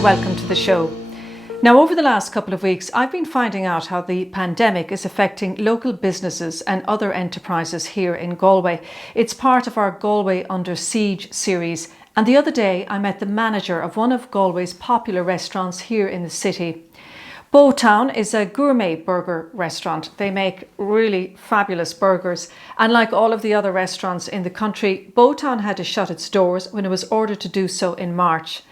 and welcome to the show. Now, over the last couple of weeks, I've been finding out how the pandemic is affecting local businesses and other enterprises here in Galway. It's part of our Galway Under Siege series, and the other day I met the manager of one of Galway's popular restaurants here in the city. BóTown is a gourmet burger restaurant. They make really fabulous burgers, and like all of the other restaurants in the country, BóTown had to shut its doors when it was ordered to do so in March.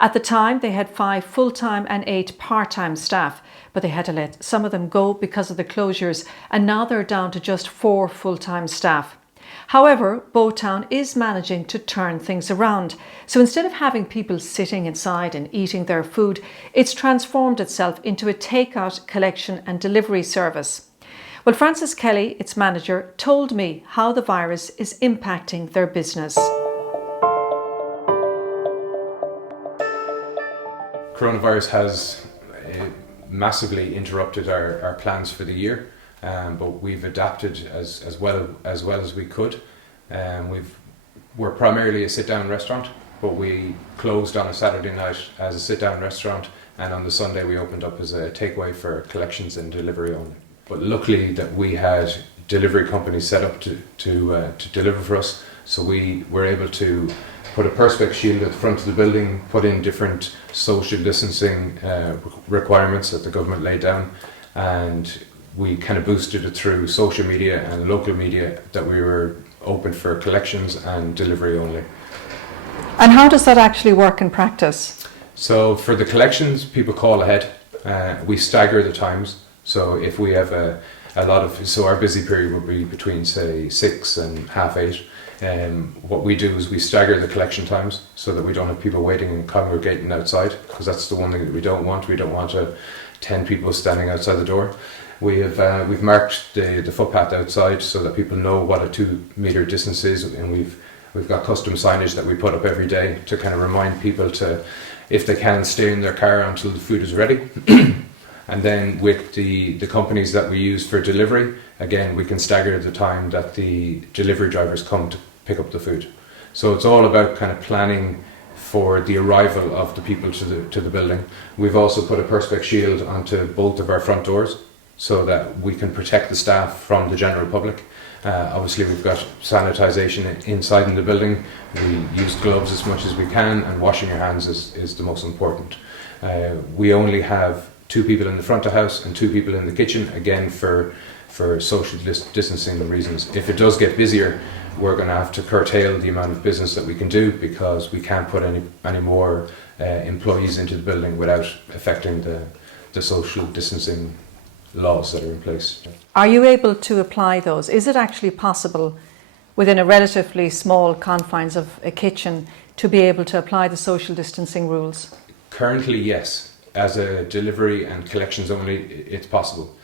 At the time, they had 5 full-time and 8 part-time staff, but they had to let some of them go because of the closures, and now they're down to just 4 full-time staff. However, BóTown is managing to turn things around. So instead of having people sitting inside and eating their food, it's transformed itself into a takeout, collection and delivery service. Well, Frances Kelly, its manager, told me how the virus is impacting their business. Coronavirus has massively interrupted our plans for the year. But we've adapted as well as we could. We're primarily a sit-down restaurant, but we closed on a Saturday night as a sit-down restaurant, and on the Sunday we opened up as a takeaway for collections and delivery only. But luckily that we had delivery companies set up to deliver for us, so we were able to put a perspex shield at the front of the building, put in different social distancing requirements that the government laid down, and we kind of boosted it through social media and local media that we were open for collections and delivery only. And how does that actually work in practice? So for the collections, people call ahead. We stagger the times. So if we have so our busy period would be between say 6 and 8:30. What we do is we stagger the collection times so that we don't have people waiting and congregating outside, because that's the one thing that we don't want. We don't want 10 people standing outside the door. We've marked the footpath outside so that people know what a 2 metre distance is, and we've got custom signage that we put up every day to kind of remind people to, if they can, stay in their car until the food is ready. And then with the companies that we use for delivery, again we can stagger the time that the delivery drivers come to pick up the food. So it's all about kind of planning for the arrival of the people to the building. We've also put a perspex shield onto both of our front doors, so that we can protect the staff from the general public. Obviously we've got sanitisation inside in the building. We use gloves as much as we can, and washing your hands is the most important. We only have 2 people in the front of house and 2 people in the kitchen, again for social distancing reasons. If it does get busier, we're going to have to curtail the amount of business that we can do, because we can't put any more employees into the building without affecting the social distancing laws that are in place. Are you able to apply those? Is it actually possible within a relatively small confines of a kitchen to be able to apply the social distancing rules? Currently, yes. As a delivery and collections only, it's possible.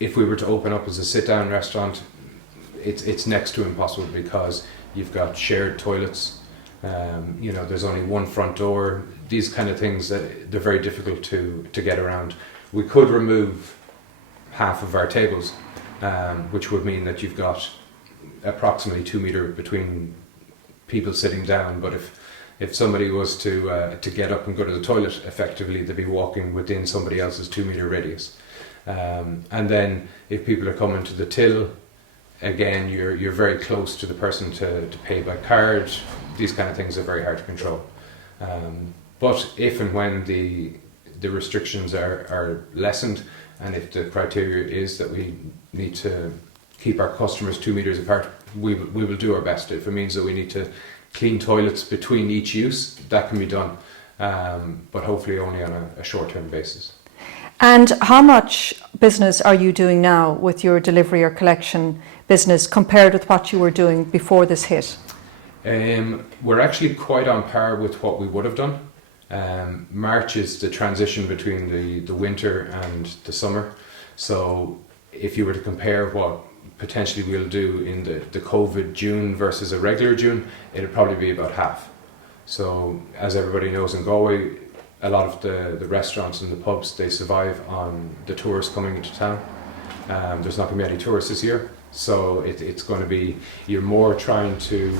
If we were to open up as a sit-down restaurant, it's next to impossible, because you've got shared toilets. There's only one front door. These kind of things that they're very difficult to get around. We could remove half of our tables, which would mean that you've got approximately 2 metre between people sitting down. But if somebody was to get up and go to the toilet, effectively they'd be walking within somebody else's 2 metre radius. And then if people are coming to the till, again you're very close to the person to pay by card. These kind of things are very hard to control. But if and when the restrictions are lessened, and if the criteria is that we need to keep our customers 2 metres apart, we will do our best. If it means that we need to clean toilets between each use, that can be done, but hopefully only on a short-term basis. And how much business are you doing now with your delivery or collection business compared with what you were doing before this hit? We're actually quite on par with what we would have done. March is the transition between the winter and the summer. So if you were to compare what potentially we'll do in the COVID June versus a regular June, it'd probably be about half. So as everybody knows, in Galway, a lot of the restaurants and the pubs, they survive on the tourists coming into town. There's not going to be any tourists this year, so it's going to be, you're more trying to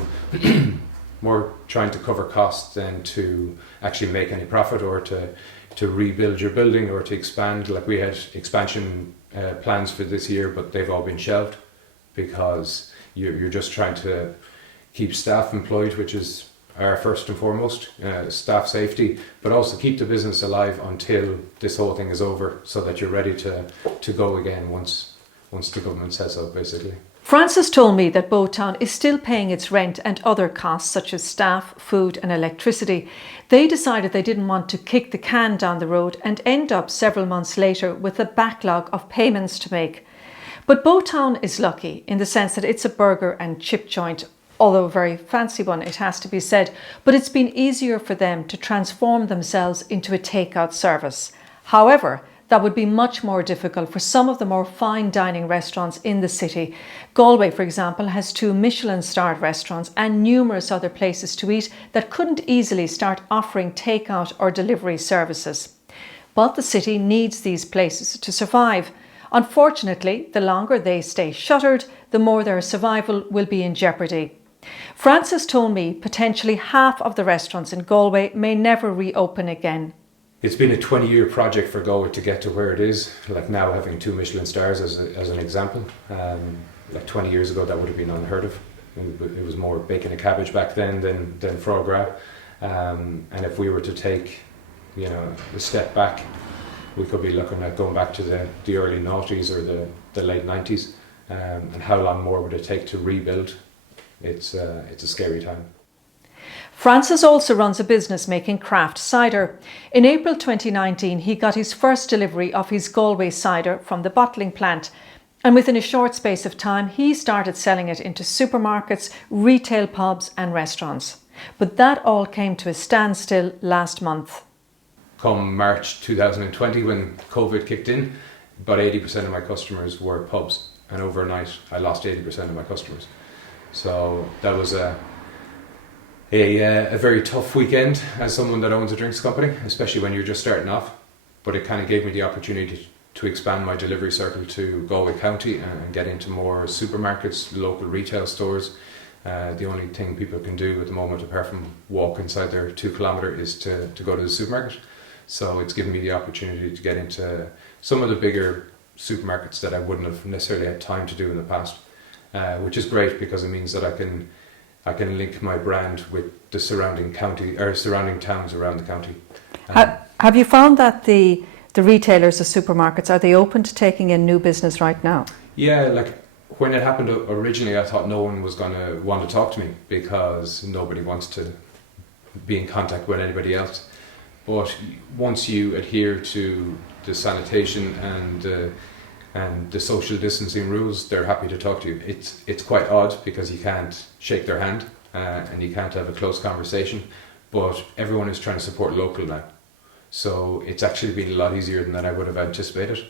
more trying to cover costs than to actually make any profit or to rebuild your building or to expand. Like we had expansion plans for this year, but they've all been shelved because you're just trying to keep staff employed, which is our first and foremost, staff safety, but also keep the business alive until this whole thing is over, so that you're ready to go again once the government says so, basically. Francis told me that BóTown is still paying its rent and other costs such as staff, food and electricity. They decided they didn't want to kick the can down the road and end up several months later with a backlog of payments to make. But BóTown is lucky in the sense that it's a burger and chip joint, although a very fancy one, it has to be said, but it's been easier for them to transform themselves into a takeout service. However, that would be much more difficult for some of the more fine dining restaurants in the city. Galway, for example, has 2 Michelin-starred restaurants and numerous other places to eat that couldn't easily start offering takeout or delivery services. But the city needs these places to survive. Unfortunately, the longer they stay shuttered, the more their survival will be in jeopardy. Francis told me potentially half of the restaurants in Galway may never reopen again. It's been a 20-year project for Galway to get to where it is, like now having 2 Michelin stars as an example. Like 20 years ago that would have been unheard of. It was more bacon and cabbage back then than foie gras. And if we were to take, a step back, we could be looking at going back to the early noughties or the late 90s. And how long more would it take to rebuild? It's a scary time. Francis also runs a business making craft cider. In April 2019, he got his first delivery of his Galway cider from the bottling plant. And within a short space of time, he started selling it into supermarkets, retail pubs and restaurants. But that all came to a standstill last month. Come March 2020, when COVID kicked in, about 80% of my customers were pubs. And overnight, I lost 80% of my customers. So that was a very tough weekend as someone that owns a drinks company, especially when you're just starting off. But it kind of gave me the opportunity to expand my delivery circle to Galway County and get into more supermarkets, local retail stores. The only thing people can do at the moment, apart from walk inside their 2 kilometre, is to go to the supermarket. So it's given me the opportunity to get into some of the bigger supermarkets that I wouldn't have necessarily had time to do in the past, which is great because it means that I can link my brand with the surrounding towns around the county. Have you found that the retailers, the supermarkets, are they open to taking in new business right now? Yeah, like when it happened originally, I thought no one was going to want to talk to me because nobody wants to be in contact with anybody else. But once you adhere to the sanitation and the social distancing rules, they're happy to talk to you. It's quite odd because you can't shake their hand and you can't have a close conversation, but everyone is trying to support local now. So it's actually been a lot easier than I would have anticipated.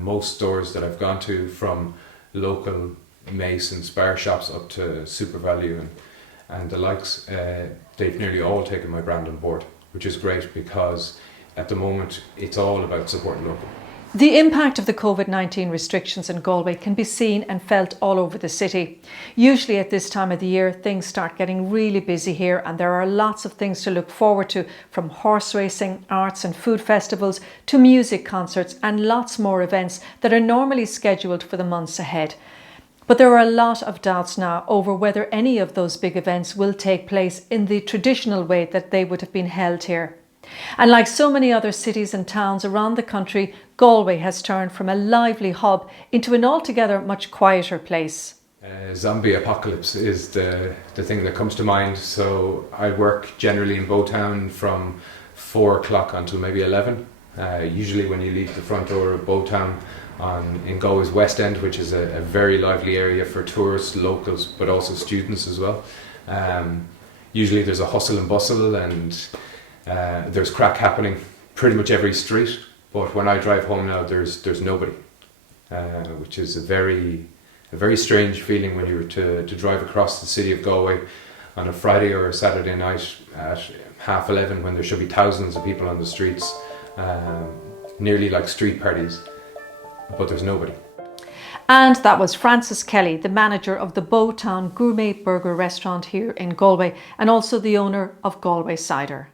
Most stores that I've gone to, from local Mace and Spar shops up to Super Value and the likes, they've nearly all taken my brand on board, which is great because at the moment it's all about supporting local. The impact of the COVID-19 restrictions in Galway can be seen and felt all over the city. Usually at this time of the year, things start getting really busy here and there are lots of things to look forward to, from horse racing, arts and food festivals to music concerts and lots more events that are normally scheduled for the months ahead. But there are a lot of doubts now over whether any of those big events will take place in the traditional way that they would have been held here. And like so many other cities and towns around the country, Galway has turned from a lively hub into an altogether much quieter place. Zombie apocalypse is the thing that comes to mind. So I work generally in BóTown from 4 o'clock until maybe 11. Usually when you leave the front door of BóTown in Galway's West End, which is a very lively area for tourists, locals, but also students as well. Usually there's a hustle and bustle and there's crack happening pretty much every street. But when I drive home now, there's nobody, which is a very strange feeling when you were to drive across the city of Galway on a Friday or a Saturday night at 11:30 when there should be thousands of people on the streets, nearly like street parties, but there's nobody. And that was Francis Kelly, the manager of the BóTown gourmet burger restaurant here in Galway and also the owner of Galway Cider.